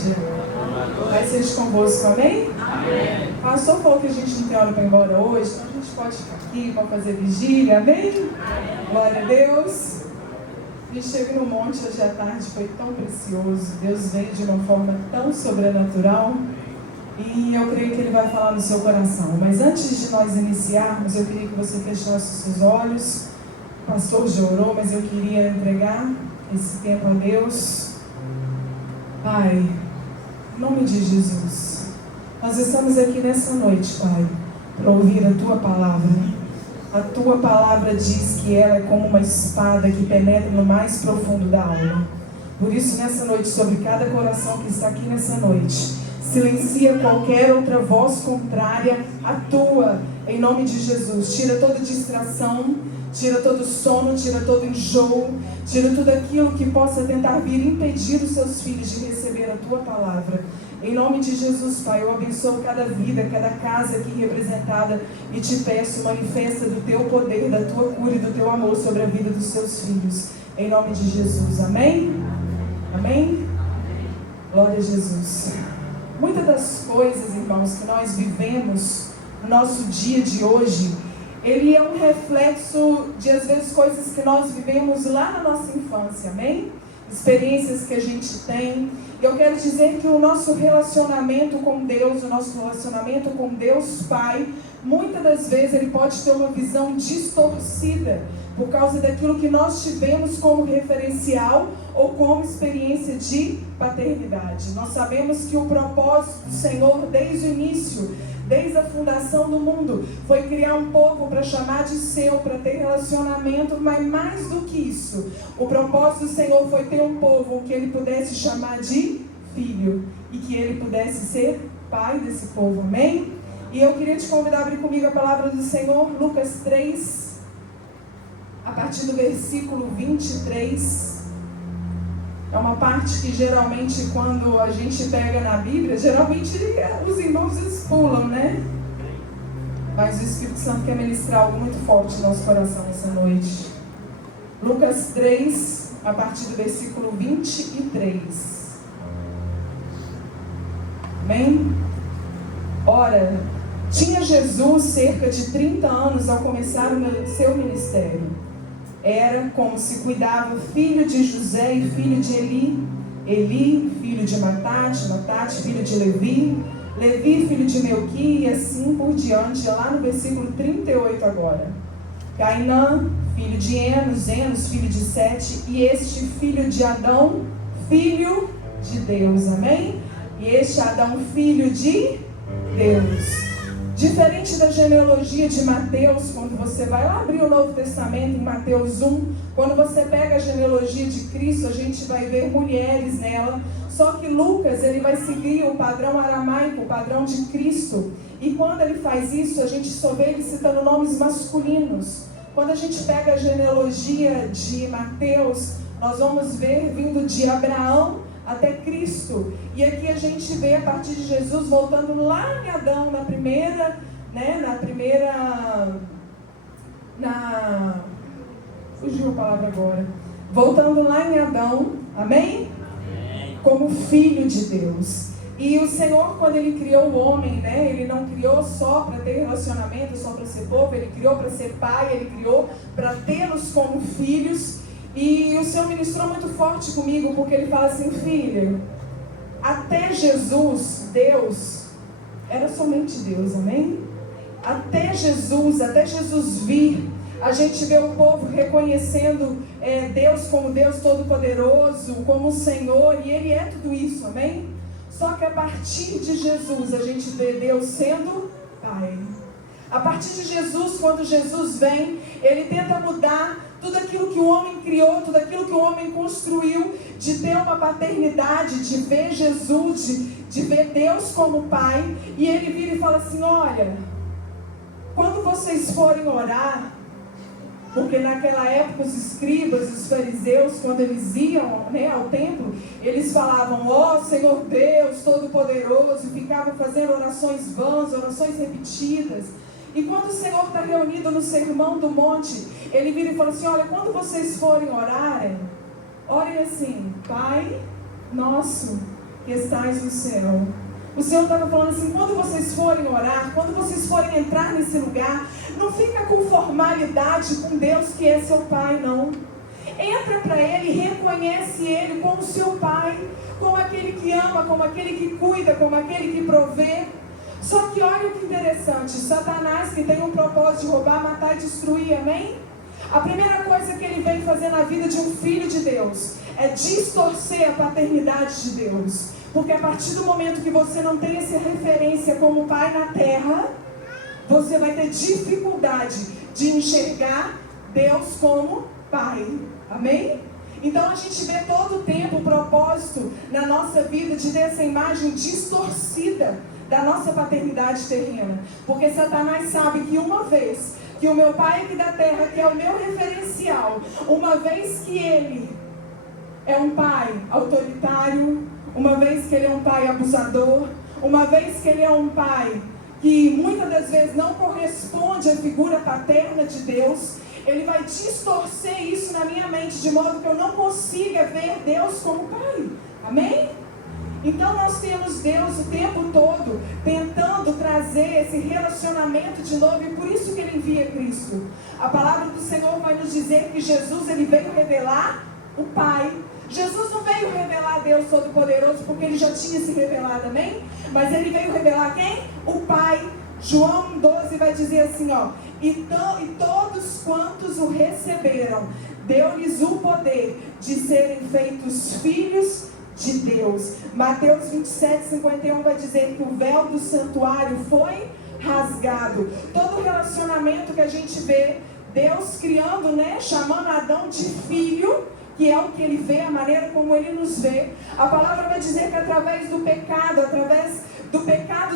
igreja? Vai ser convosco, amém? Amém. O pastor falou que a gente não tem hora para ir embora hoje, então a gente pode ficar aqui para fazer vigília, amém? Amém? Glória a Deus. A gente chega no monte hoje à tarde, foi tão precioso. Deus veio de uma forma tão sobrenatural e eu creio que Ele vai falar no seu coração. Mas antes de nós iniciarmos, eu queria que você fechasse os seus olhos. O pastor já orou, mas eu queria entregar esse tempo a Deus. Pai, em nome de Jesus, nós estamos aqui nessa noite, Pai, para ouvir a Tua palavra. A Tua palavra diz que ela é como uma espada que penetra no mais profundo da alma. Por isso, nessa noite, sobre cada coração que está aqui nessa noite, silencia qualquer outra voz contrária à Tua, em nome de Jesus. Tira toda distração, tira todo sono, tira todo enjoo, tira tudo aquilo que possa tentar vir impedir os Seus filhos de receber a Tua palavra. Em nome de Jesus, Pai, eu abençoo cada vida, cada casa aqui representada e te peço, manifesta do Teu poder, da Tua cura e do Teu amor sobre a vida dos Seus filhos. Em nome de Jesus, amém? Amém? Glória a Jesus. Muitas das coisas, irmãos, que nós vivemos no nosso dia de hoje, ele é um reflexo de, às vezes, coisas que nós vivemos lá na nossa infância, amém? Experiências que a gente tem. Eu quero dizer que o nosso relacionamento com Deus, o nosso relacionamento com Deus Pai, muitas das vezes ele pode ter uma visão distorcida por causa daquilo que nós tivemos como referencial ou como experiência de paternidade. Nós sabemos que o propósito do Senhor desde o início, desde a fundação do mundo, foi criar um povo para chamar de seu, para ter relacionamento, mas mais do que isso, o propósito do Senhor foi ter um povo que ele pudesse chamar de filho e que ele pudesse ser pai desse povo, amém? E eu queria te convidar a abrir comigo a palavra do Senhor, Lucas 3, a partir do versículo 23. É uma parte que geralmente quando a gente pega na Bíblia, geralmente os irmãos eles pulam, né? Mas o Espírito Santo quer ministrar algo muito forte no nosso coração essa noite. Lucas 3, a partir do versículo 23. Amém? Ora, tinha Jesus cerca de 30 anos ao começar o seu ministério. Era como se cuidava filho de José e filho de Eli, Eli, filho de Matate, Matate, filho de Levi, Levi, filho de Melqui, e assim por diante, lá no versículo 38 agora. Cainã, filho de Enos, Enos, filho de Sete, e este filho de Adão, filho de Deus, amém? E este Adão, filho de Deus. Diferente da genealogia de Mateus, quando você vai lá abrir o Novo Testamento em Mateus 1, quando você pega a genealogia de Cristo, a gente vai ver mulheres nela. Só que Lucas, ele vai seguir o padrão aramaico, o padrão de Cristo. E quando ele faz isso, a gente só vê ele citando nomes masculinos. Quando a gente pega a genealogia de Mateus, nós vamos ver vindo de Abraão até Cristo. E aqui a gente vê a partir de Jesus voltando lá em Adão, fugiu a palavra agora. Voltando lá em Adão, amém? Como filho de Deus. E o Senhor, quando Ele criou o homem, né? Ele não criou só para ter relacionamento, só para ser povo. Ele criou para ser pai, Ele criou para tê-los como filhos. E o Senhor ministrou muito forte comigo, porque Ele fala assim: filho, até Jesus, Deus, era somente Deus, amém? Até Jesus vir, a gente vê o povo reconhecendo Deus como Deus Todo-Poderoso, como o Senhor, e Ele é tudo isso, amém? Só que a partir de Jesus, a gente vê Deus sendo Pai. A partir de Jesus, quando Jesus vem, Ele tenta mudar tudo aquilo que o homem criou, tudo aquilo que o homem construiu, de ter uma paternidade, de ver Jesus, de ver Deus como Pai. E Ele vira e fala assim: olha, quando vocês forem orar, porque naquela época os escribas, os fariseus, quando eles iam, né, ao templo, eles falavam: ó Senhor Deus Todo-Poderoso, e ficavam fazendo orações vãs, orações repetidas. E quando o Senhor está reunido no Sermão do Monte, Ele vira e fala assim: olha, quando vocês forem orarem, orem assim: Pai nosso que estais no céu. O Senhor estava falando assim, quando vocês forem orar, quando vocês forem entrar nesse lugar, não fica com formalidade com Deus que é seu Pai, não. Entra para Ele, reconhece Ele como seu Pai, como aquele que ama, como aquele que cuida, como aquele que provê. Só que olha que interessante, Satanás, que tem um propósito de roubar, matar e destruir, amém? A primeira coisa que ele vem fazer na vida de um filho de Deus é distorcer a paternidade de Deus. Porque a partir do momento que você não tem essa referência como pai na terra, você vai ter dificuldade de enxergar Deus como pai. Amém? Então a gente vê todo o tempo o propósito na nossa vida de ter essa imagem distorcida da nossa paternidade terrena. Porque Satanás sabe que uma vez que o meu pai aqui da terra, que é o meu referencial, uma vez que ele é um pai autoritário, uma vez que ele é um pai abusador, uma vez que ele é um pai que muitas das vezes não corresponde à figura paterna de Deus, ele vai distorcer isso na minha mente, de modo que eu não consiga ver Deus como pai. Amém? Então nós temos Deus o tempo todo tentando trazer esse relacionamento de novo, e por isso que ele envia Cristo. A palavra do Senhor vai nos dizer que Jesus ele veio revelar o Pai. Jesus não veio revelar Deus Todo-Poderoso porque ele já tinha se revelado, amém? Mas ele veio revelar quem? O Pai. João 12 vai dizer assim, ó, e todos quantos o receberam, deu-lhes o poder de serem feitos filhos de Deus. Mateus 27:51 vai dizer que o véu do santuário foi rasgado. Todo relacionamento que a gente vê, Deus criando, chamando Adão de filho, que é o que ele vê, a maneira como ele nos vê. A palavra vai dizer que através do pecado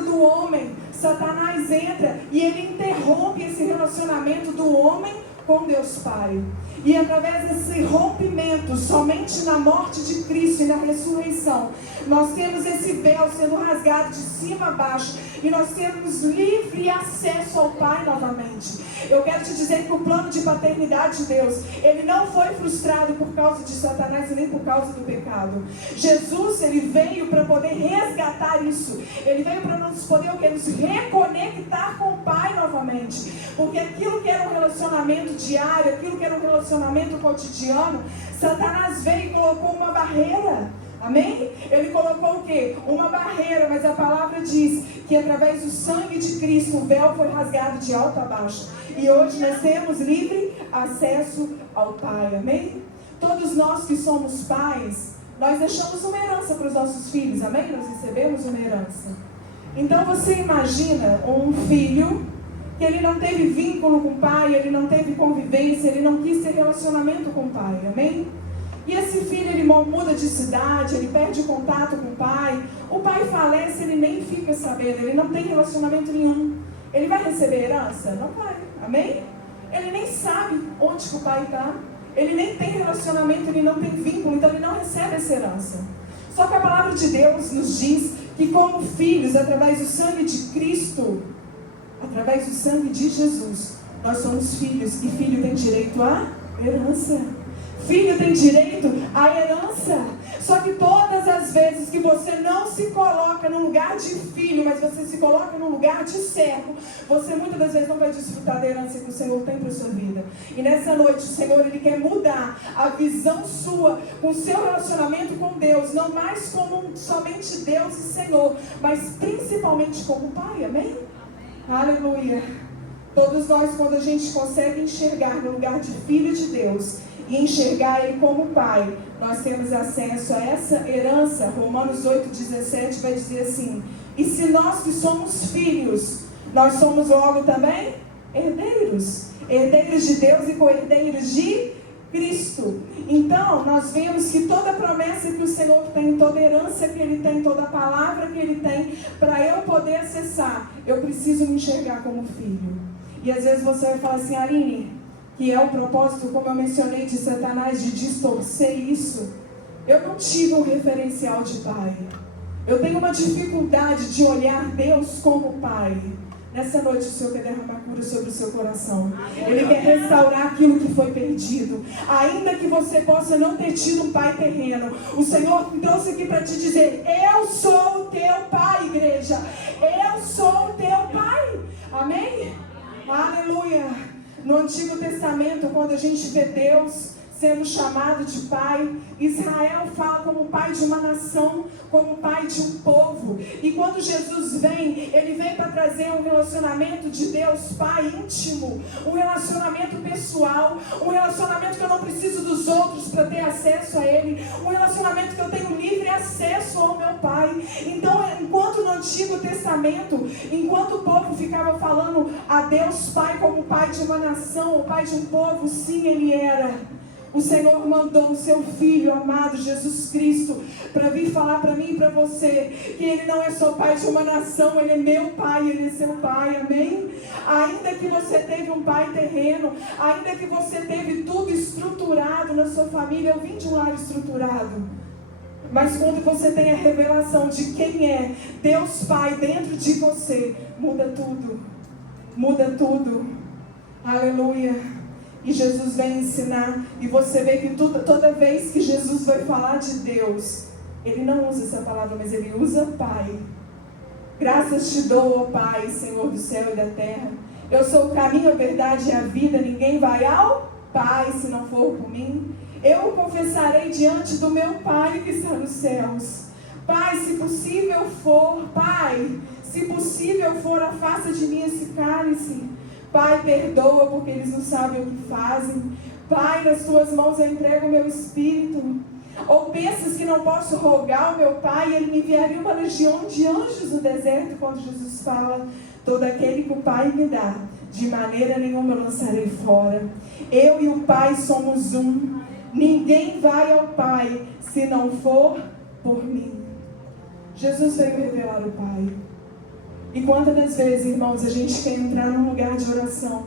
do homem, Satanás entra e ele interrompe esse relacionamento do homem com Deus Pai. E através desse rompimento, somente na morte de Cristo e na ressurreição, nós temos esse véu sendo rasgado de cima a baixo, e nós temos livre acesso ao Pai novamente. Eu quero te dizer que o plano de paternidade de Deus, ele não foi frustrado por causa de Satanás e nem por causa do pecado. Jesus, ele veio para poder resgatar isso. Ele veio para nos poder nos reconectar com o Pai novamente. Porque aquilo que era um relacionamento diário, aquilo que era um relacionamento cotidiano, Satanás veio e colocou uma barreira. Amém? Ele colocou o quê? Uma barreira, mas a palavra diz que através do sangue de Cristo o véu foi rasgado de alto a baixo. E hoje nós temos livre acesso ao Pai. Amém? Todos nós que somos pais, nós deixamos uma herança para os nossos filhos. Amém? Nós recebemos uma herança. Então você imagina um filho que ele não teve vínculo com o pai, ele não teve convivência, ele não quis ter relacionamento com o pai. Amém? E esse filho, ele muda de cidade, ele perde o contato com o pai falece, ele nem fica sabendo, ele não tem relacionamento nenhum. Ele vai receber herança? Não vai, amém? Ele nem sabe onde que o pai está, ele nem tem relacionamento, ele não tem vínculo, então ele não recebe essa herança. Só que a palavra de Deus nos diz que como filhos, através do sangue de Cristo, através do sangue de Jesus, nós somos filhos, e filho tem direito à herança. Filho tem direito à herança. Só que todas as vezes que você não se coloca no lugar de filho, mas você se coloca no lugar de servo, você muitas das vezes não vai desfrutar da herança que o Senhor tem para a sua vida. E nessa noite o Senhor, ele quer mudar a visão sua com o seu relacionamento com Deus, não mais como somente Deus e Senhor, mas principalmente como Pai. Amém? Aleluia. Todos nós, quando a gente consegue enxergar no lugar de filho de Deus e enxergar Ele como Pai, nós temos acesso a essa herança. Romanos 8,17 vai dizer assim: e se nós que somos filhos, nós somos logo também herdeiros, herdeiros de Deus e co-herdeiros de Cristo. Então nós vemos que toda promessa que o Senhor tem, toda herança que Ele tem, toda palavra que Ele tem, para eu poder acessar, eu preciso me enxergar como filho. E às vezes você vai falar assim: Aline, que é o propósito, como eu mencionei, de Satanás, de distorcer isso. Eu não tive um referencial de pai. Eu tenho uma dificuldade de olhar Deus como pai. Nessa noite o Senhor quer derramar cura sobre o seu coração. Ele quer restaurar aquilo que foi perdido. Ainda que você possa não ter tido um pai terreno, o Senhor me trouxe aqui para te dizer: eu sou o teu pai, igreja. Eu sou o teu pai. Amém? Aleluia. No Antigo Testamento, quando a gente vê Deus sendo chamado de pai, Israel fala como pai de uma nação, como pai de um povo. E quando Jesus vem, ele vem para trazer um relacionamento de Deus Pai íntimo, um relacionamento pessoal, um relacionamento que eu não preciso dos outros para ter acesso a ele, um relacionamento que eu tenho livre acesso ao meu Pai. Então, enquanto no Antigo Testamento, enquanto o povo ficava falando a Deus Pai como pai de uma nação, o pai de um povo, sim, ele era. O Senhor mandou o seu Filho amado, Jesus Cristo, para vir falar para mim e para você, que Ele não é só pai de uma nação, Ele é meu pai, Ele é seu pai, amém? Ainda que você teve um pai terreno, ainda que você teve tudo estruturado na sua família, eu vim de um lar estruturado. Mas quando você tem a revelação de quem é Deus Pai dentro de você, muda tudo, muda tudo, aleluia. E Jesus vem ensinar, e você vê que toda vez que Jesus vai falar de Deus, Ele não usa essa palavra, mas Ele usa Pai. Graças te dou, ó Pai, Senhor do céu e da terra. Eu sou o caminho, a verdade e a vida. Ninguém vai ao Pai se não for por mim. Eu o confessarei diante do meu Pai que está nos céus. Pai, se possível for, Pai, se possível for, afasta de mim esse cálice. Pai, perdoa porque eles não sabem o que fazem. Pai, nas tuas mãos eu entrego o meu espírito. Ou pensas que não posso rogar ao meu Pai e Ele me enviaria uma legião de anjos no deserto, quando Jesus fala: todo aquele que o Pai me dá, de maneira nenhuma eu lançarei fora. Eu e o Pai somos um. Ninguém vai ao Pai se não for por mim. Jesus veio revelar o Pai. E quantas das vezes, irmãos, a gente quer entrar num lugar de oração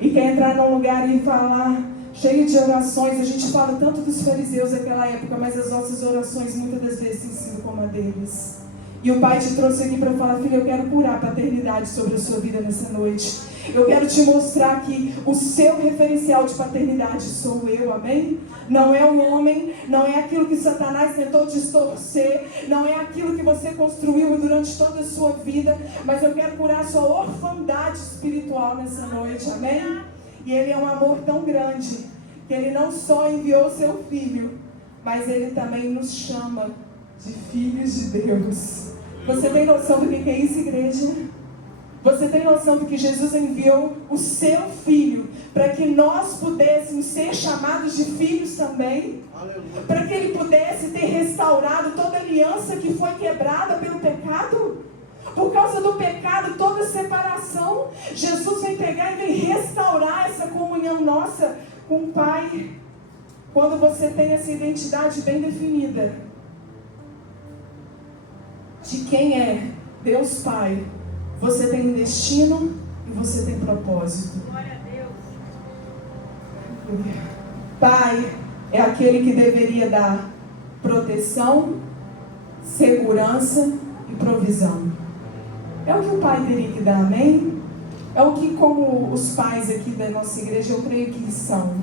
e quer entrar num lugar e falar cheio de orações. A gente fala tanto dos fariseus daquela época, mas as nossas orações muitas das vezes têm sido como a deles. E o Pai te trouxe aqui para falar: filho, eu quero curar a paternidade sobre a sua vida nessa noite. Eu quero te mostrar que o seu referencial de paternidade sou eu, amém? Não é o homem, não é aquilo que Satanás tentou distorcer, não é aquilo que você construiu durante toda a sua vida, mas eu quero curar a sua orfandade espiritual nessa noite, amém? E Ele é um amor tão grande, que Ele não só enviou o seu Filho, mas Ele também nos chama de filhos de Deus. Você tem noção do que é isso, igreja? Você tem noção do que Jesus enviou o seu Filho para que nós pudéssemos ser chamados de filhos também? Aleluia. Para que Ele pudesse ter restaurado toda a aliança que foi quebrada pelo pecado? Por causa do pecado, toda separação, Jesus vem pegar e vem restaurar essa comunhão nossa com o Pai. Quando você tem essa identidade bem definida de quem é Deus Pai, você tem destino e você tem propósito. Glória a Deus. Pai é aquele que deveria dar proteção, segurança e provisão. É o que o Pai teria que dar, amém? É o que, como os pais aqui da nossa igreja, eu creio que são.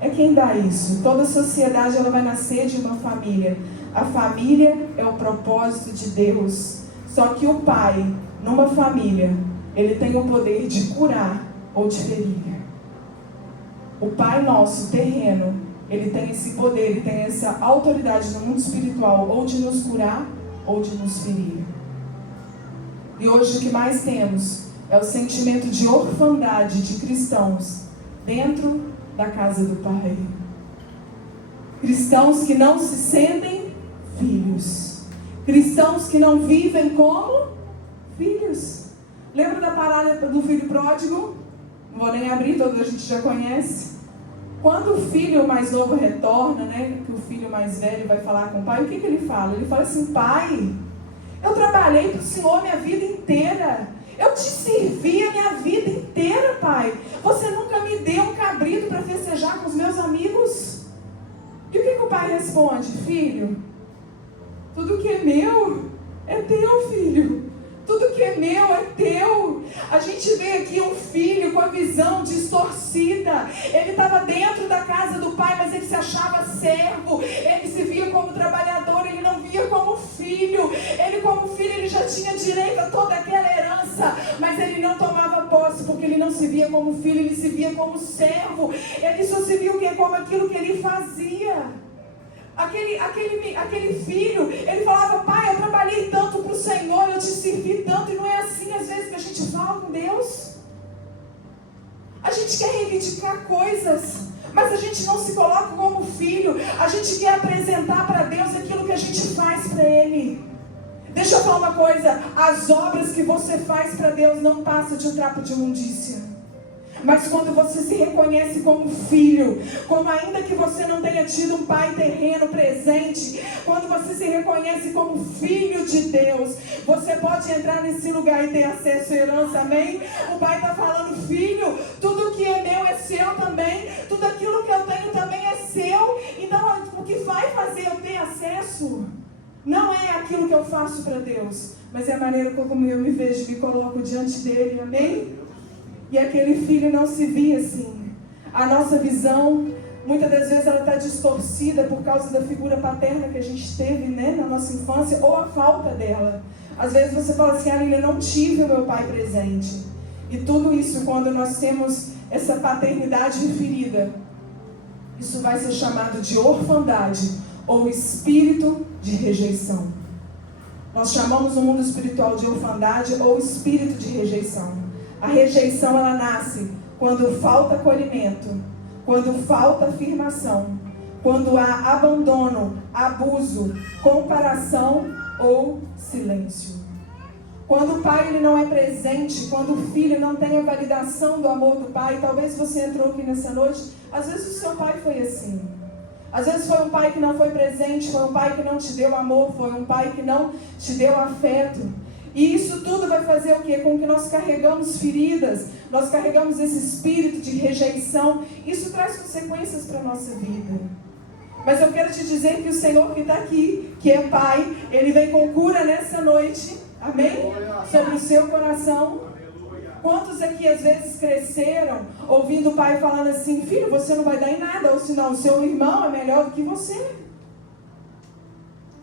É quem dá isso. Toda sociedade ela vai nascer de uma família. A família é o propósito de Deus. Só que o Pai, numa família, Ele tem o poder de curar ou de ferir. O Pai nosso, terreno, Ele tem esse poder, Ele tem essa autoridade no mundo espiritual, ou de nos curar, ou de nos ferir. E hoje o que mais temos é o sentimento de orfandade de cristãos dentro da casa do Pai. Cristãos que não se sentem filhos. Cristãos que não vivem como filhos. Lembra da parábola do filho pródigo? Não vou nem abrir, toda a gente já conhece. Quando o filho mais novo retorna, né, que o filho mais velho vai falar com o pai, o que ele fala? Ele fala assim: pai, eu trabalhei para o Senhor minha vida inteira. Eu te servi a minha vida inteira, pai. Você nunca me deu um cabrito para festejar com os meus amigos? E o que o pai responde? Filho, tudo que é meu é teu, filho. Tudo que é meu é teu. visão distorcida. Ele estava dentro da casa do pai, mas ele se achava servo. Ele se via como trabalhador, ele não via como filho. Ele como filho, ele já tinha direito a toda aquela herança, mas ele não tomava posse, porque ele não se via como filho, ele se via como servo. Ele só se via o quê? Como aquilo que ele fazia. Aquele filho, ele falava: pai, eu trabalhei tanto para o Senhor, eu te servi tanto. E não é assim às vezes que a gente fala com Deus. A gente quer reivindicar coisas, mas a gente não se coloca como filho. A gente quer apresentar para Deus aquilo que a gente faz para Ele. Deixa eu falar uma coisa: as obras que você faz para Deus não passam de um trapo de imundícia. Mas quando você se reconhece como filho, como ainda que você não tenha tido um pai terreno presente, quando você se reconhece como filho de Deus, você pode entrar nesse lugar e ter acesso à herança, amém? O pai está falando: filho, tudo que é meu é seu também, tudo aquilo que eu tenho também é seu. Então o que vai fazer eu ter acesso não é aquilo que eu faço para Deus, mas é a maneira como eu me vejo, me coloco diante dele, amém? E aquele filho não se via assim. A nossa visão, muitas das vezes, ela está distorcida por causa da figura paterna que a gente teve, né, na nossa infância, ou a falta dela. Às vezes você fala assim: eu não tive o meu pai presente. E tudo isso, quando nós temos essa paternidade ferida, isso vai ser chamado de orfandade, ou espírito de rejeição. Nós chamamos no mundo espiritual de orfandade ou espírito de rejeição. A rejeição, ela nasce quando falta acolhimento, quando falta afirmação, quando há abandono, abuso, comparação ou silêncio. Quando o pai ele não é presente, quando o filho não tem a validação do amor do pai. Talvez você entrou aqui nessa noite, às vezes o seu pai foi assim. Às vezes foi um pai que não foi presente, foi um pai que não te deu amor, foi um pai que não te deu afeto. E isso tudo vai fazer o quê? Com que nós carregamos feridas, nós carregamos esse espírito de rejeição. Isso traz consequências para a nossa vida. Mas eu quero te dizer que o Senhor que está aqui, que é Pai, Ele vem com cura nessa noite, amém? Sobre o seu coração. Quantos aqui às vezes cresceram ouvindo o pai falando assim: filho, você não vai dar em nada, ou senão o seu irmão é melhor do que você?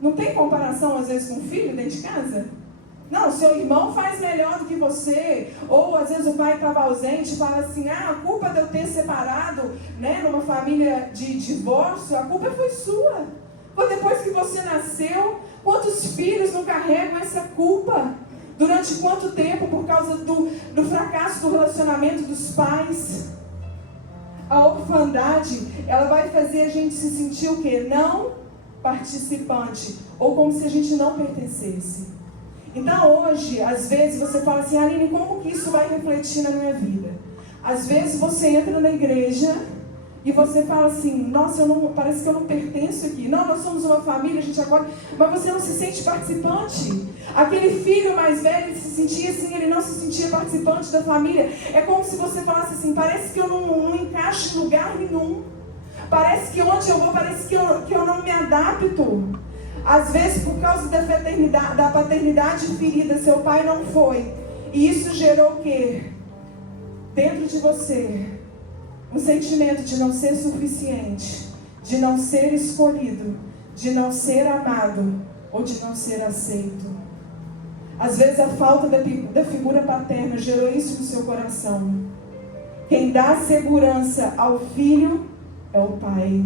Não tem comparação às vezes com o filho dentro de casa? Não, seu irmão faz melhor do que você. Ou às vezes o pai estava ausente e fala assim: a culpa de eu ter separado, né, numa família de divórcio, a culpa foi sua. Foi depois que você nasceu. Quantos filhos não carregam essa culpa? Durante quanto tempo? Por causa do fracasso do relacionamento dos pais. A orfandade, ela vai fazer a gente se sentir o quê? Não participante. Ou como se a gente não pertencesse. Então hoje, às vezes você fala assim: Aline, como que isso vai refletir na minha vida? Às vezes você entra na igreja e você fala assim: nossa, parece que eu não pertenço aqui. Não, nós somos uma família, a gente acorda, mas você não se sente participante. Aquele filho mais velho, ele se sentia assim, ele não se sentia participante da família. É como se você falasse assim: parece que eu não encaixo em lugar nenhum. Parece que onde eu vou, parece que eu não me adapto. Às vezes, por causa da paternidade ferida, seu pai não foi. E isso gerou o quê? Dentro de você, um sentimento de não ser suficiente, de não ser escolhido, de não ser amado ou de não ser aceito. Às vezes, a falta da figura paterna gerou isso no seu coração. Quem dá segurança ao filho é o pai.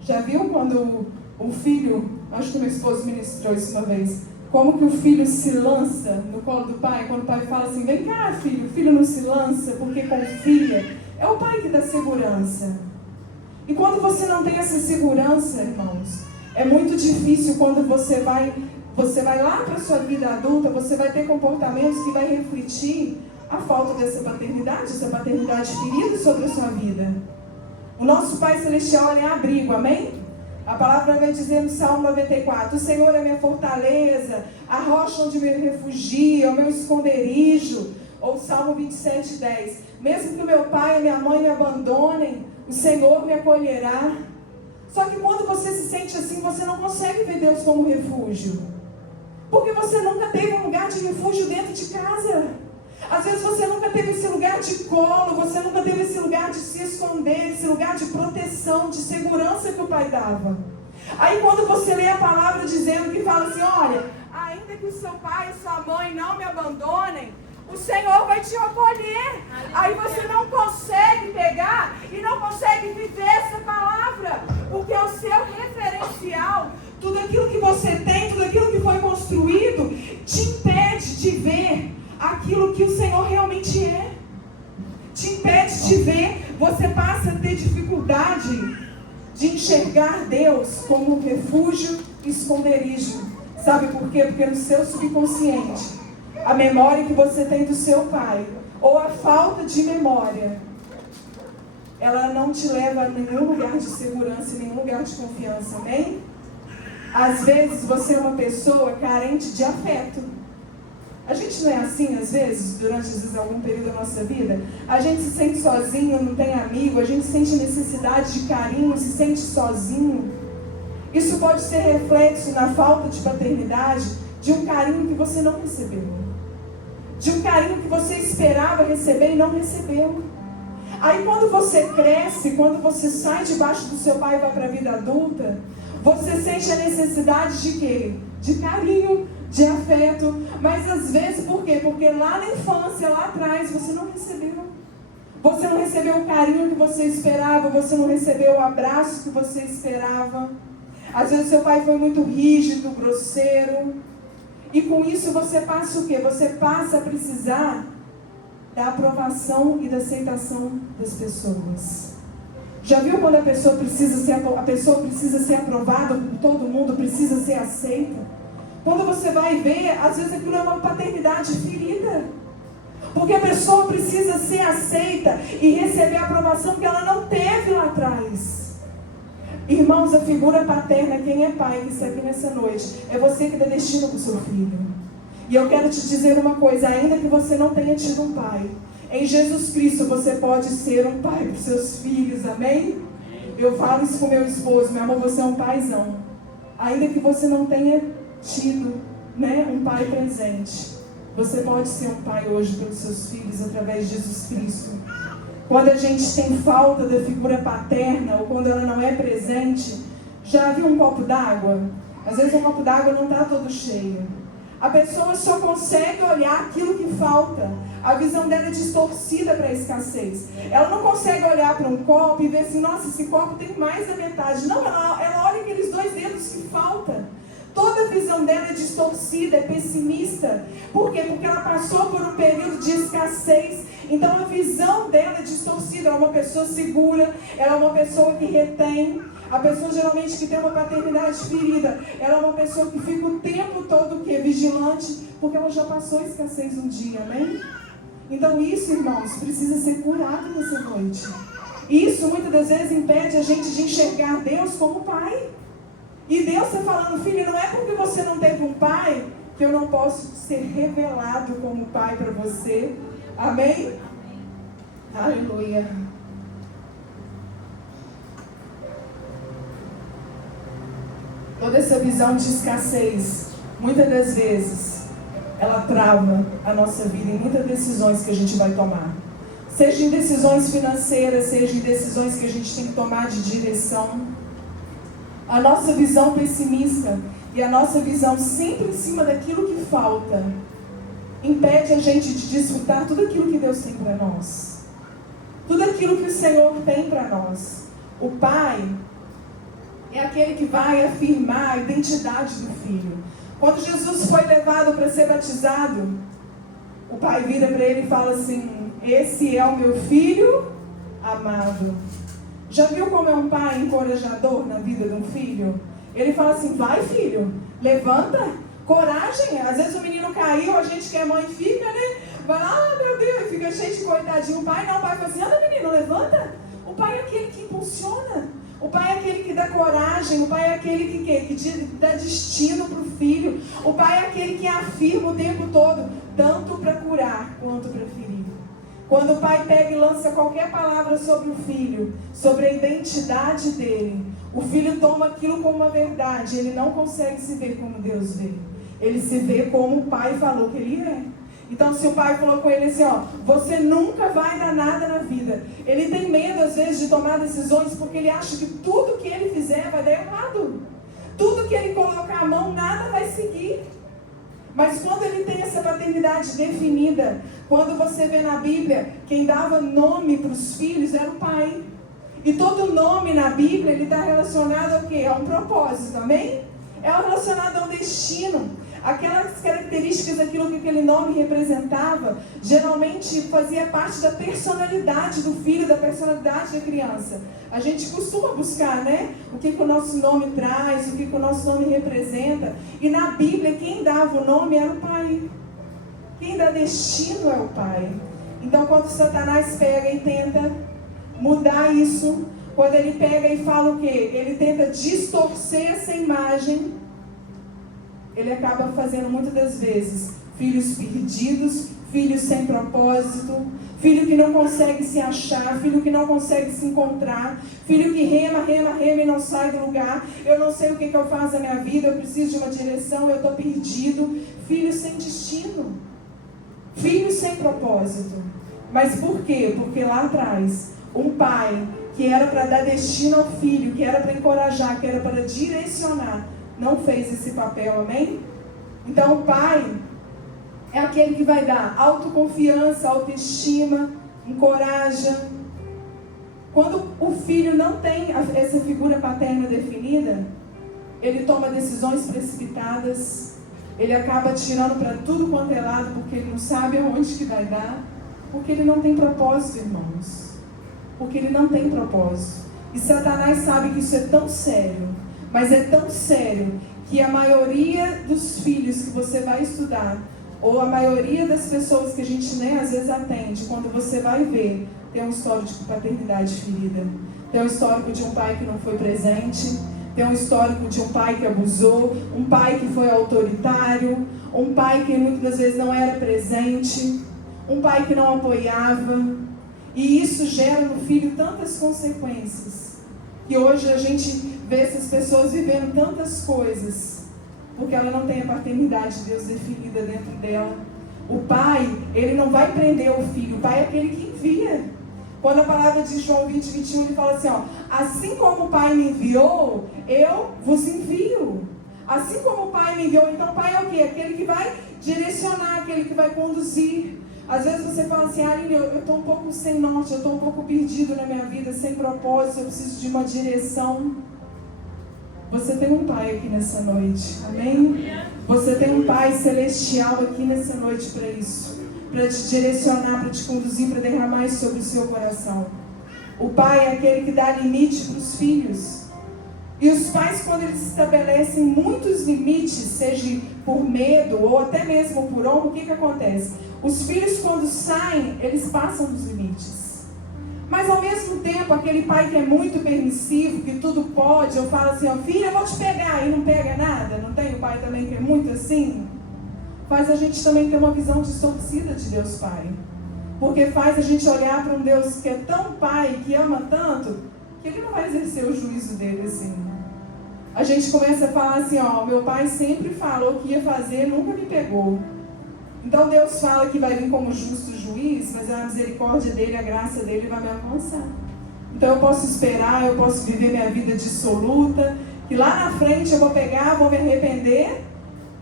Já viu quando o filho... Acho que meu esposo ministrou isso uma vez. Como que o filho se lança no colo do pai, quando o pai fala assim: vem cá, filho. O filho não se lança porque confia. É o pai que dá segurança. E quando você não tem essa segurança, irmãos, é muito difícil quando você vai lá para a sua vida adulta, você vai ter comportamentos que vai refletir a falta dessa paternidade, essa paternidade ferida sobre a sua vida. O nosso Pai Celestial é abrigo, amém? A palavra vai dizer no Salmo 94: o Senhor é minha fortaleza, a rocha onde me refugio, o meu esconderijo. Ou Salmo 27:10: mesmo que o meu pai e minha mãe me abandonem, o Senhor me acolherá. Só que quando você se sente assim, você não consegue ver Deus como refúgio. Porque você nunca teve um lugar de refúgio dentro de casa. Às vezes você nunca teve esse lugar de colo, você nunca teve esse lugar de se esconder, esse lugar de proteção, de segurança que o pai dava. Aí quando você lê a palavra dizendo que fala assim, olha, ainda que o seu pai e sua mãe não me abandonem, o Senhor vai te acolher. Aí você não consegue pegar e não consegue viver essa palavra, porque o seu referencial, tudo aquilo que você tem, tudo aquilo que foi construído, te impede de ver aquilo que o Senhor realmente é. Te impede de ver, você passa a ter dificuldade de enxergar Deus como um refúgio e esconderijo. Sabe por quê? Porque no seu subconsciente, a memória que você tem do seu pai, ou a falta de memória, ela não te leva a nenhum lugar de segurança, nenhum lugar de confiança, amém? Às vezes você é uma pessoa carente de afeto. A gente não é assim, às vezes, durante algum período da nossa vida? A gente se sente sozinho, não tem amigo, a gente sente necessidade de carinho, se sente sozinho. Isso pode ser reflexo na falta de paternidade, de um carinho que você não recebeu. De um carinho que você esperava receber e não recebeu. Aí quando você cresce, quando você sai debaixo do seu pai e vai para a vida adulta, você sente a necessidade de quê? De carinho, de afeto. Mas às vezes, por quê? Porque lá na infância, lá atrás, você não recebeu. Você não recebeu o carinho que você esperava, você não recebeu o abraço que você esperava. Às vezes seu pai foi muito rígido, grosseiro. E com isso você passa o quê? Você passa a precisar da aprovação e da aceitação das pessoas. Já viu quando a pessoa precisa ser aprovada por todo mundo, precisa ser aceita? Quando você vai ver, às vezes aquilo é uma paternidade ferida. Porque a pessoa precisa ser aceita e receber a aprovação que ela não teve lá atrás. Irmãos, a figura paterna, quem é pai que está aqui nessa noite, é você que dá destino para o seu filho. E eu quero te dizer uma coisa, ainda que você não tenha tido um pai, em Jesus Cristo você pode ser um pai para os seus filhos, amém? Eu falo isso com meu esposo, meu amor, você é um paizão. Ainda que você não tenha tido, um pai presente, você pode ser um pai hoje pelos seus filhos através de Jesus Cristo. Quando a gente tem falta da figura paterna, ou quando ela não é presente, já viu um copo d'água? Às vezes um copo d'água não está todo cheio. A pessoa só consegue olhar aquilo que falta. A visão dela é distorcida para a escassez. Ela não consegue olhar para um copo e ver assim, nossa, esse copo tem mais da metade. Não, ela olha aqueles 2 dedos que faltam. Toda a visão dela é distorcida, é pessimista. Por quê? Porque ela passou por um período de escassez. Então a visão dela é distorcida. Ela é uma pessoa segura, ela é uma pessoa que retém. A pessoa geralmente que tem uma paternidade ferida, ela é uma pessoa que fica o tempo todo vigilante, porque ela já passou escassez um dia, amém? Então isso, irmãos, precisa ser curado nessa noite. Isso muitas das vezes impede a gente de enxergar Deus como pai. E Deus está falando, filho, não é porque você não teve um pai que eu não posso ser revelado como pai para você. Amém? Aleluia. Toda essa visão de escassez, muitas das vezes, ela trava a nossa vida em muitas decisões que a gente vai tomar. Seja em decisões financeiras, seja em decisões que a gente tem que tomar de direção. A nossa visão pessimista e a nossa visão sempre em cima daquilo que falta impede a gente de desfrutar tudo aquilo que Deus tem para nós. Tudo aquilo que o Senhor tem para nós. O Pai é aquele que vai afirmar a identidade do Filho. Quando Jesus foi levado para ser batizado, o Pai vira para ele e fala assim, esse é o meu Filho amado. Já viu como é um pai encorajador na vida de um filho? Ele fala assim, vai filho, levanta, coragem. Às vezes o menino caiu, a gente que é mãe fica, vai lá, meu Deus, fica cheio de coitadinho. O pai não, o pai fala assim, anda menino, levanta. O pai é aquele que impulsiona. O pai é aquele que dá coragem. O pai é aquele que dá destino para o filho. O pai é aquele que afirma o tempo todo, tanto para curar quanto para ferir. Quando o pai pega e lança qualquer palavra sobre o filho, sobre a identidade dele, o filho toma aquilo como uma verdade. Ele não consegue se ver como Deus vê. Ele se vê como o pai falou que ele é. Então, se o pai falou com ele assim, ó, você nunca vai dar nada na vida. Ele tem medo, às vezes, de tomar decisões, porque ele acha que tudo que ele fizer vai dar errado. Tudo que ele colocar a mão, nada vai seguir. Mas quando ele tem essa paternidade definida, quando você vê na Bíblia, quem dava nome para os filhos era o pai. E todo nome na Bíblia, ele está relacionado ao quê? A um propósito, amém? É relacionado ao destino. Aquelas características daquilo que aquele nome representava, geralmente fazia parte da personalidade do filho, da personalidade da criança. A gente costuma buscar, né? O que o nosso nome traz, o que o nosso nome representa. E na Bíblia, quem dava o nome era o pai. Quem dá destino é o pai. Então, quando Satanás pega e tenta mudar isso, quando ele pega e fala o quê? Ele tenta distorcer essa imagem. Ele acaba fazendo muitas das vezes filhos perdidos, filhos sem propósito, filho que não consegue se achar, filho que não consegue se encontrar, filho que rema e não sai do lugar. Eu não sei o que eu faço na minha vida, eu preciso de uma direção, eu estou perdido. Filho sem destino, filho sem propósito. Mas por quê? Porque lá atrás, um pai que era para dar destino ao filho, que era para encorajar, que era para direcionar, não fez esse papel, amém? Então o pai é aquele que vai dar autoconfiança, autoestima, encoraja. Quando o filho não tem essa figura paterna definida, ele toma decisões precipitadas, ele acaba tirando para tudo quanto é lado, porque ele não sabe aonde que vai dar, porque ele não tem propósito, irmãos. Porque ele não tem propósito. E Satanás sabe que isso é tão sério, mas é tão sério, que a maioria dos filhos que você vai estudar, ou a maioria das pessoas que a gente às vezes atende, quando você vai ver, tem um histórico de paternidade ferida. Tem um histórico de um pai que não foi presente, tem um histórico de um pai que abusou, um pai que foi autoritário, um pai que muitas das vezes não era presente, um pai que não apoiava. E isso gera no filho tantas consequências, que hoje a gente vê essas pessoas vivendo tantas coisas, porque ela não tem a paternidade de Deus definida dentro dela. O pai, ele não vai prender o filho, o pai é aquele que envia. Quando a palavra de João 20:21, ele fala assim, ó, assim como o pai me enviou, eu vos envio. Assim como o pai me enviou, então o pai é o quê? Aquele que vai direcionar, aquele que vai conduzir. Às vezes você fala assim, Aline, eu estou um pouco sem norte, eu estou um pouco perdido na minha vida, sem propósito, eu preciso de uma direção. Você tem um pai aqui nessa noite, amém? Você tem um pai celestial aqui nessa noite para isso, para te direcionar, para te conduzir, para derramar isso sobre o seu coração. O pai é aquele que dá limite para os filhos. E os pais, quando eles estabelecem muitos limites, seja por medo ou até mesmo por honra, o que acontece? Os filhos, quando saem, eles passam dos limites. Mas ao mesmo tempo, aquele pai que é muito permissivo, que tudo pode, eu falo assim, ó, filha, eu vou te pegar, e não pega nada. Não tem o pai também que é muito assim? Faz a gente também ter uma visão distorcida de Deus Pai. Porque faz a gente olhar para um Deus que é tão pai, que ama tanto, que ele não vai exercer o juízo dele assim. A gente começa a falar assim, ó, meu pai sempre falou que ia fazer, nunca me pegou. Então Deus fala que vai vir como justo juiz, mas a misericórdia dele, a graça dele vai me alcançar. Então eu posso esperar, eu posso viver minha vida dissoluta, que lá na frente eu vou pegar, vou me arrepender,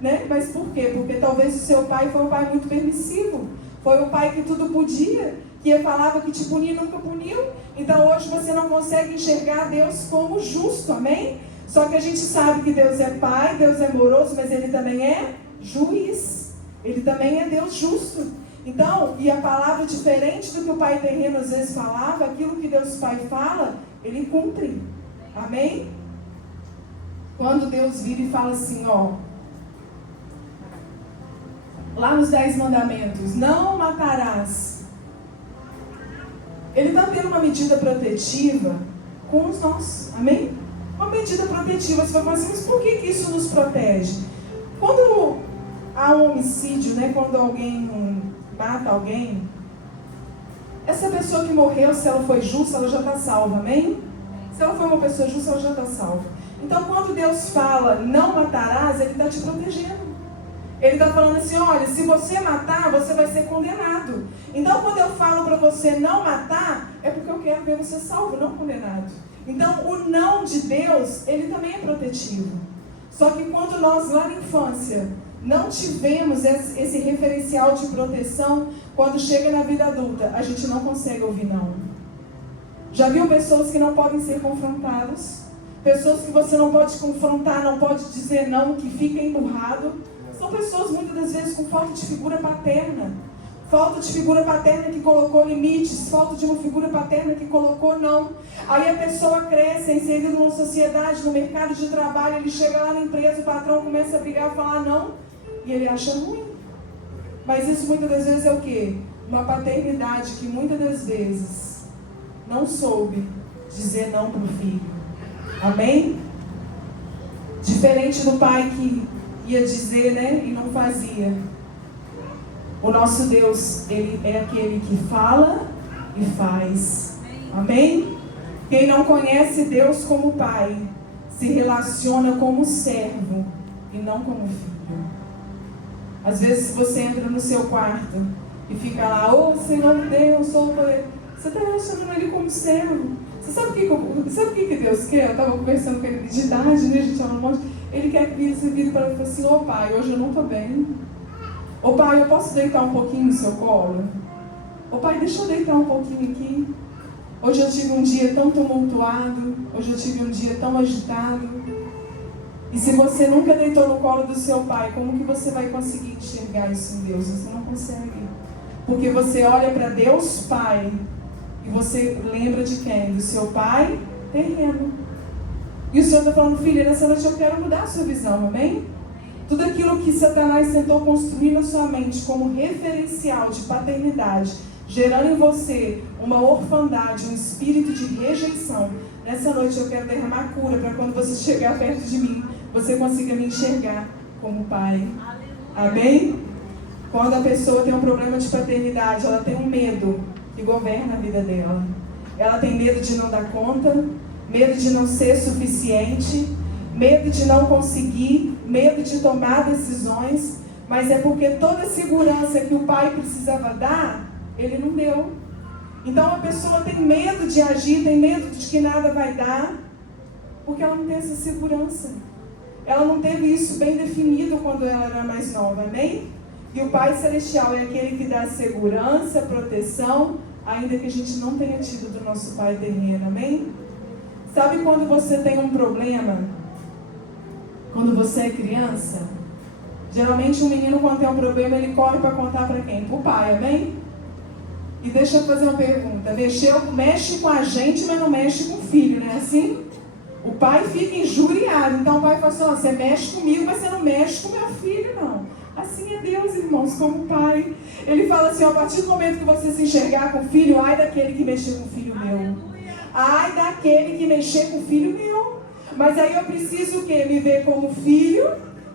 né? Mas por quê? Porque talvez o seu pai foi um pai muito permissivo, foi um pai que tudo podia, que falava que te punia e nunca puniu. Então hoje você não consegue enxergar Deus como justo, amém? Só que a gente sabe que Deus é pai, Deus é amoroso, mas ele também é juiz. Ele também é Deus justo. Então, e a palavra, diferente do que o pai terreno às vezes falava, aquilo que Deus Pai fala, ele cumpre. Amém? Quando Deus vira e fala assim, ó, lá nos 10 mandamentos, não matarás. Ele está tendo uma medida protetiva com os nossos. Amém? Uma medida protetiva. Você vai falar assim, mas por que isso nos protege? Quando há um homicídio, né? Quando alguém mata alguém, essa pessoa que morreu, se ela foi justa, ela já está salva, amém? Se ela foi uma pessoa justa, ela já está salva. Então, quando Deus fala, não matarás, Ele está te protegendo. Ele está falando assim, olha, se você matar, você vai ser condenado. Então, quando eu falo para você não matar, é porque eu quero ver você salvo, não condenado. Então, o não de Deus, ele também é protetivo. Só que quando nós, lá na infância, não tivemos esse referencial de proteção, quando chega na vida adulta, a gente não consegue ouvir não. Já viu pessoas que não podem ser confrontadas? Pessoas que você não pode confrontar, não pode dizer não, que fica emburrado. São pessoas muitas das vezes com falta de figura paterna. Falta de figura paterna que colocou limites, falta de uma figura paterna que colocou não. Aí a pessoa cresce, é inserida numa sociedade, no mercado de trabalho, ele chega lá na empresa, o patrão começa a brigar e falar não, e ele acha ruim. Mas isso muitas das vezes é o quê? Uma paternidade que muitas das vezes não soube dizer não para o filho. Amém? Diferente do pai que ia dizer, né, e não fazia. O nosso Deus, ele é aquele que fala e faz. Amém? Quem não conhece Deus como pai, se relaciona como servo e não como filho. Às vezes você entra no seu quarto e fica lá, ô Senhor Deus, você está relacionando ele como servo. Você sabe o que Deus quer? Eu estava conversando com ele de idade, né, gente? Ele quer que você vire para ele e fale assim, ô pai, hoje eu não estou bem. Ô pai, eu posso deitar um pouquinho no seu colo? Ô pai, deixa eu deitar um pouquinho aqui. Hoje eu tive um dia tão tumultuado. Hoje eu tive um dia tão agitado. E se você nunca deitou no colo do seu pai, como que você vai conseguir enxergar isso em Deus? Você não consegue. Porque você olha para Deus Pai e você lembra de quem? Do seu pai terreno. E o Senhor está falando, filha, nessa noite eu quero mudar a sua visão, amém? Tudo aquilo que Satanás tentou construir na sua mente como referencial de paternidade, gerando em você uma orfandade, um espírito de rejeição, nessa noite eu quero derramar cura para quando você chegar perto de mim, você consiga me enxergar como pai. Amém? Quando a pessoa tem um problema de paternidade, ela tem um medo que governa a vida dela. Ela tem medo de não dar conta, medo de não ser suficiente, medo de não conseguir, medo de tomar decisões, mas é porque toda a segurança que o pai precisava dar, ele não deu. Então a pessoa tem medo de agir, tem medo de que nada vai dar, porque ela não tem essa segurança. Ela não teve isso bem definido quando ela era mais nova, amém? E o Pai Celestial é aquele que dá segurança, proteção, ainda que a gente não tenha tido do nosso Pai terreno, amém? Sabe quando você tem um problema? Quando você é criança? Geralmente um menino, quando tem um problema, ele corre para contar para quem? Para o pai, amém? E deixa eu fazer uma pergunta. Mexe com a gente, mas não mexe com o filho, não é assim? O pai fica injuriado. Então o pai fala assim, você mexe comigo, mas você não mexe com meu filho, não. Assim é Deus, irmãos, como pai. Ele fala assim, a partir do momento que você se enxergar com o filho, ai daquele que mexer com o filho meu. Ai daquele que mexer com o filho meu. Mas aí eu preciso o quê? Me ver como filho,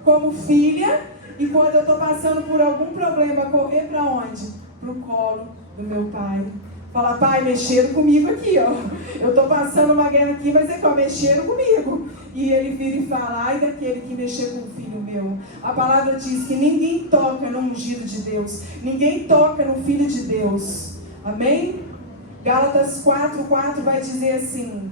como filha. E quando eu estou passando por algum problema, correr para onde? Para o colo do meu pai. Fala, pai, mexeram comigo aqui, ó. Eu estou passando uma guerra aqui, mas é que mexeram comigo. E ele vira e fala, ai daquele que mexer com o filho meu. A palavra diz que ninguém toca no ungido de Deus. Ninguém toca no filho de Deus. Amém? Gálatas 4:4 vai dizer assim,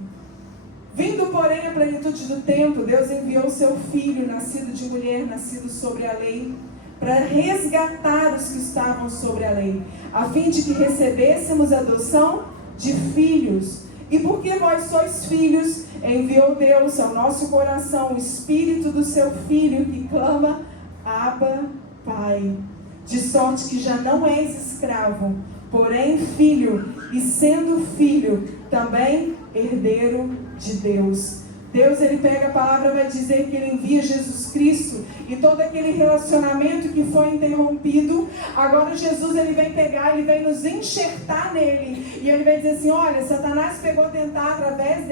vindo porém a plenitude do tempo, Deus enviou o seu filho, nascido de mulher, nascido sobre a lei, para resgatar os que estavam sobre a lei, a fim de que recebêssemos a adoção de filhos. E porque vós sois filhos, enviou Deus ao nosso coração o Espírito do seu Filho, que clama, Abba, Pai. De sorte que já não és escravo, porém filho, e sendo filho, também herdeiro de Deus. Deus, ele pega a palavra e vai dizer que ele envia Jesus Cristo, e todo aquele relacionamento que foi interrompido, agora Jesus, ele vem pegar, ele vem nos enxertar nele, e ele vai dizer assim, olha, Satanás pegou tentar através,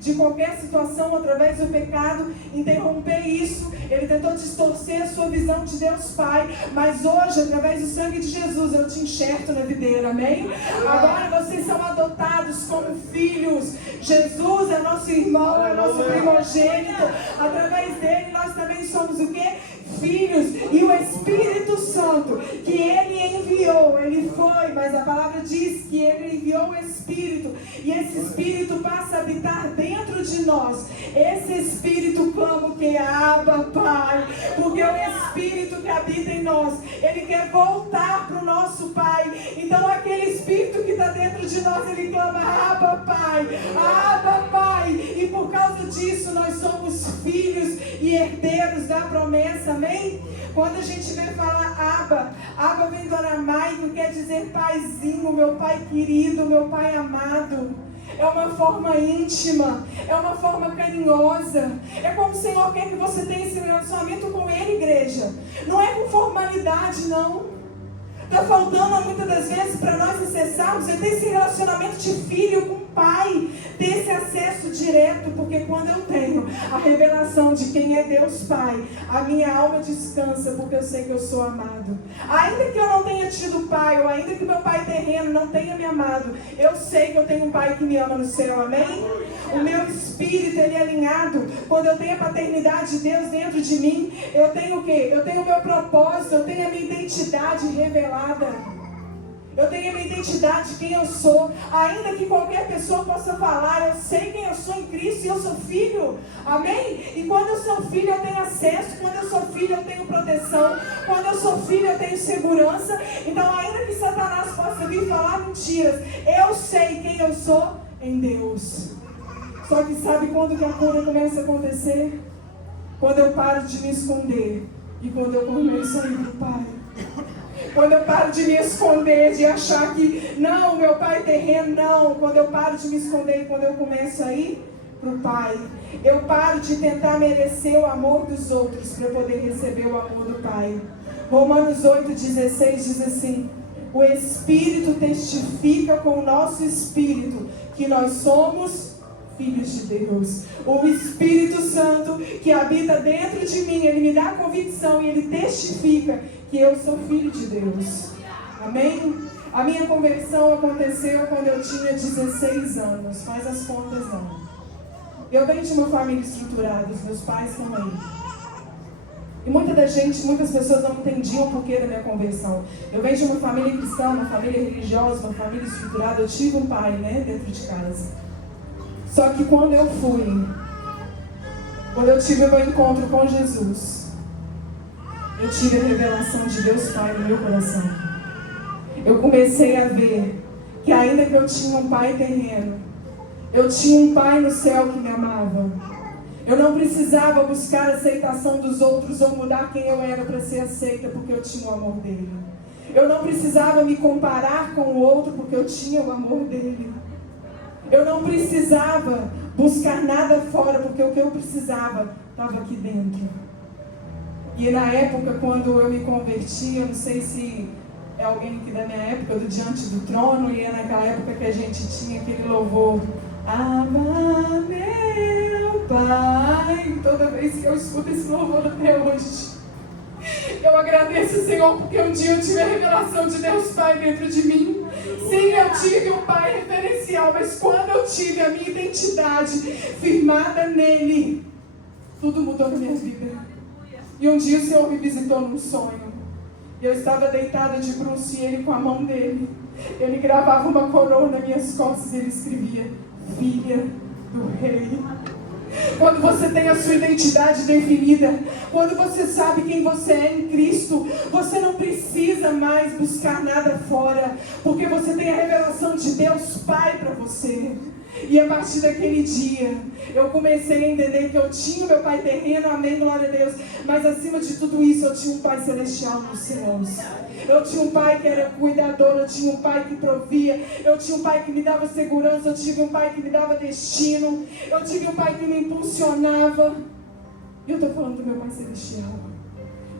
de qualquer situação, através do pecado, interromper isso, ele tentou distorcer a sua visão de Deus Pai, mas hoje, através do sangue de Jesus, eu te enxerto na videira, amém? Agora vocês são adotados como filhos, Jesus é nosso irmão, é nosso primogênito, através dele nós também somos o quê? filhos. E o Espírito Santo que Ele enviou, Ele foi, mas a palavra diz que Ele enviou o Espírito. E esse Espírito passa a habitar dentro de nós. Esse Espírito clama o que? Abba, Pai. Porque o Espírito que habita em nós, Ele quer voltar para o nosso Pai. Então aquele Espírito que está dentro de nós, Ele clama Abba, Pai. Abba, Pai. E por causa disso nós somos filhos e herdeiros da promessa, amém? Quando a gente vem falar Abba, Abba vem do aramaico, quer dizer paizinho, meu pai querido, meu pai amado. É uma forma íntima, é uma forma carinhosa. É como o Senhor quer que você tenha esse relacionamento com Ele, igreja. Não é com formalidade, não. Está faltando muitas das vezes para nós acessarmos é ter esse relacionamento de filho com o pai, ter esse acesso direto, porque quando eu tenho a revelação de quem é Deus Pai, a minha alma descansa, porque eu sei que eu sou amado. Ainda que eu não tenha tido pai, ou ainda que meu pai terreno não tenha me amado, eu sei que eu tenho um pai que me ama no céu, amém? O meu espírito, ele é alinhado. Quando eu tenho a paternidade de Deus dentro de mim, eu tenho o quê? Eu tenho o meu propósito, eu tenho a minha identidade revelada. Eu tenho a minha identidade, quem eu sou. Ainda que qualquer pessoa possa falar, eu sei quem eu sou em Cristo e eu sou filho. Amém? E quando eu sou filho, eu tenho acesso. Quando eu sou filho, eu tenho proteção. Quando eu sou filho, eu tenho segurança. Então, ainda que Satanás possa vir falar mentiras, eu sei quem eu sou em Deus. Só que sabe quando que a cura começa a acontecer? Quando eu paro de me esconder e quando eu começo a ir para o Pai. Quando eu paro de me esconder, de achar que não, meu pai é terreno, não. Quando eu paro de me esconder e quando eu começo a ir para o Pai. Eu paro de tentar merecer o amor dos outros para poder receber o amor do Pai. Romanos 8,16 diz assim: o Espírito testifica com o nosso Espírito que nós somos filhos de Deus. O Espírito Santo que habita dentro de mim, Ele me dá convicção e Ele testifica que eu sou filho de Deus. Amém? A minha conversão aconteceu quando eu tinha 16 anos. Faz as contas não. Eu venho de uma família estruturada, os meus pais estão aí. E muitas pessoas não entendiam o porquê da minha conversão. Eu venho de uma família cristã, uma família religiosa, uma família estruturada. Eu tive um pai, dentro de casa. Só que quando eu tive o meu encontro com Jesus, eu tive a revelação de Deus Pai no meu coração. Eu comecei a ver que ainda que eu tinha um pai terreno, eu tinha um pai no céu que me amava. Eu não precisava buscar a aceitação dos outros ou mudar quem eu era para ser aceita, porque eu tinha o amor dele. Eu não precisava me comparar com o outro, porque eu tinha o amor dele. Eu não precisava buscar nada fora, porque o que eu precisava estava aqui dentro. E na época, quando eu me converti, eu não sei se é alguém aqui da minha época, do Diante do Trono, e é naquela época que a gente tinha aquele louvor, Abba, meu Pai. Toda vez que eu escuto esse louvor até hoje, eu agradeço, Senhor, porque um dia eu tive a revelação de Deus Pai dentro de mim. Sim, eu tive um pai referencial, mas quando eu tive a minha identidade firmada nele, tudo mudou na minha vida. E um dia o Senhor me visitou num sonho. E eu estava deitada de bruços e Ele com a mão dele. Ele gravava uma coroa nas minhas costas e Ele escrevia, Filha do Rei. Quando você tem a sua identidade definida, quando você sabe quem você é em Cristo, você não precisa mais buscar nada fora, porque você tem a revelação de Deus Pai para você. E a partir daquele dia, eu comecei a entender que eu tinha o meu pai terreno, amém, glória a Deus, mas acima de tudo isso, eu tinha um pai celestial nos céus. Eu tinha um pai que era cuidador, eu tinha um pai que provia, eu tinha um pai que me dava segurança, eu tive um pai que me dava destino, eu tive um pai que me impulsionava. E eu estou falando do meu pai celestial,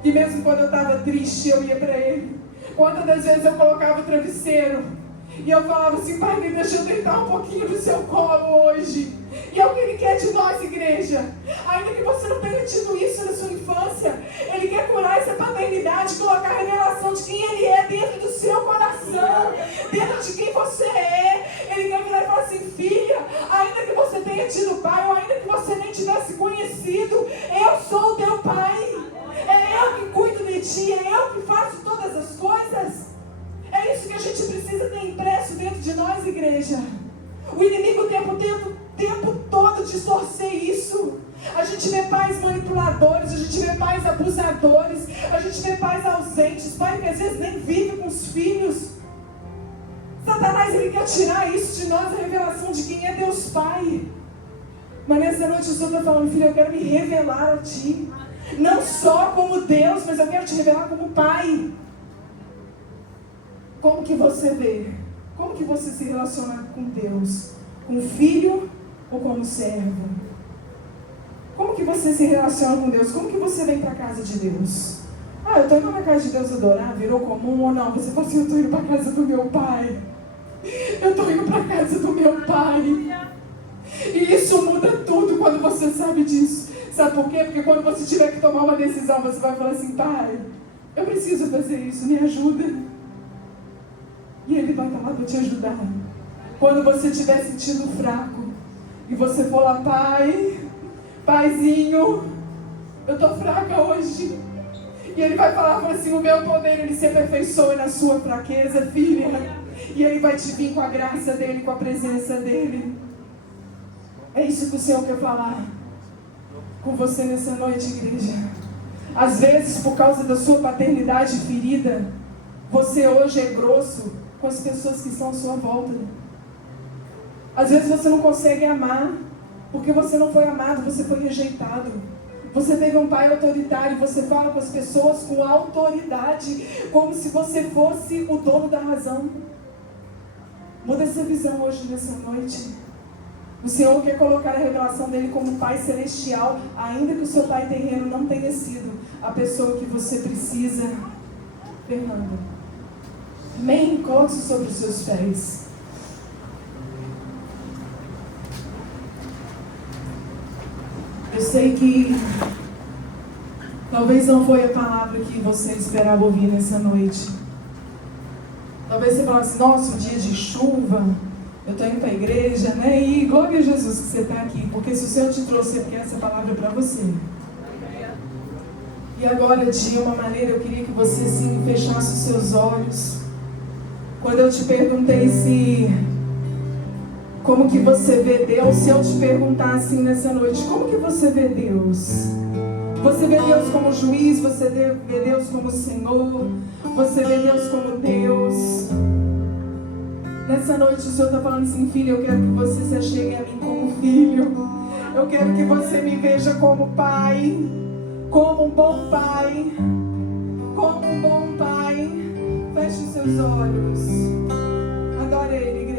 que mesmo quando eu estava triste, eu ia para ele. Quantas das vezes eu colocava o travesseiro e eu falava assim, Pai, me deixa eu deitar um pouquinho no seu colo hoje. E é o que Ele quer de nós, igreja. Ainda que você não tenha tido isso na sua infância, Ele quer curar essa paternidade, colocar a revelação de quem Ele é dentro do seu coração, dentro de quem você é. Ele quer virar e falar assim, filha, ainda que você tenha tido pai, ou ainda que você nem tivesse conhecido, eu sou o teu pai. É eu gente precisa ter impresso dentro de nós, igreja. O inimigo o tempo todo distorcer isso. A gente vê pais manipuladores, a gente vê pais abusadores, a gente vê pais ausentes, pai que às vezes nem vive com os filhos. Satanás, ele quer tirar isso de nós, a revelação de quem é Deus Pai. Mas nessa noite o Senhor está falando, filho, eu quero me revelar a ti. Não só como Deus, mas eu quero te revelar como Pai. Como que você vê? Como que você se relaciona com Deus? Com filho ou como servo? Como que você se relaciona com Deus? Como que você vem para a casa de Deus? Eu estou indo para a casa de Deus adorar, virou comum ou não? Você fala assim, eu estou indo para a casa do meu Pai. Eu estou indo para a casa do meu Pai. E isso muda tudo quando você sabe disso. Sabe por quê? Porque quando você tiver que tomar uma decisão, você vai falar assim, Pai, eu preciso fazer isso, me ajuda. E Ele vai estar lá para te ajudar. Quando você estiver sentindo fraco, e você for lá, Paizinho, eu estou fraca hoje. E Ele vai falar assim, o meu poder, Ele se aperfeiçoa na sua fraqueza, filha. E Ele vai te vir com a graça dEle, com a presença dEle. É isso que o Senhor quer falar com você nessa noite, igreja. Às vezes, por causa da sua paternidade ferida, você hoje é grosso com as pessoas que estão à sua volta. Às vezes você não consegue amar, porque você não foi amado, você foi rejeitado. Você teve um pai autoritário, você fala com as pessoas com autoridade, como se você fosse o dono da razão. Muda essa visão hoje, nessa noite. O Senhor quer colocar a revelação dEle como Pai Celestial, ainda que o seu pai terreno não tenha sido a pessoa que você precisa. Fernanda, amém? Coloque-se sobre os seus pés. Eu sei que talvez não foi a palavra que você esperava ouvir nessa noite. Talvez você falasse, nossa, um dia de chuva, eu estou indo para a igreja, né? E glória a Jesus que você está aqui, porque se o Senhor te trouxe, é porque essa palavra é para você. E agora, de uma maneira, eu queria que você sim fechasse os seus olhos. Quando eu te perguntei como que você vê Deus, se eu te perguntar assim nessa noite, como que você vê Deus? Você vê Deus como juiz, você vê Deus como Senhor, você vê Deus como Deus. Nessa noite o Senhor está falando assim, filho, eu quero que você se achegue a mim como filho. Eu quero que você me veja como pai, como um bom pai, como um bom pai. Feche os seus olhos. Adore Ele,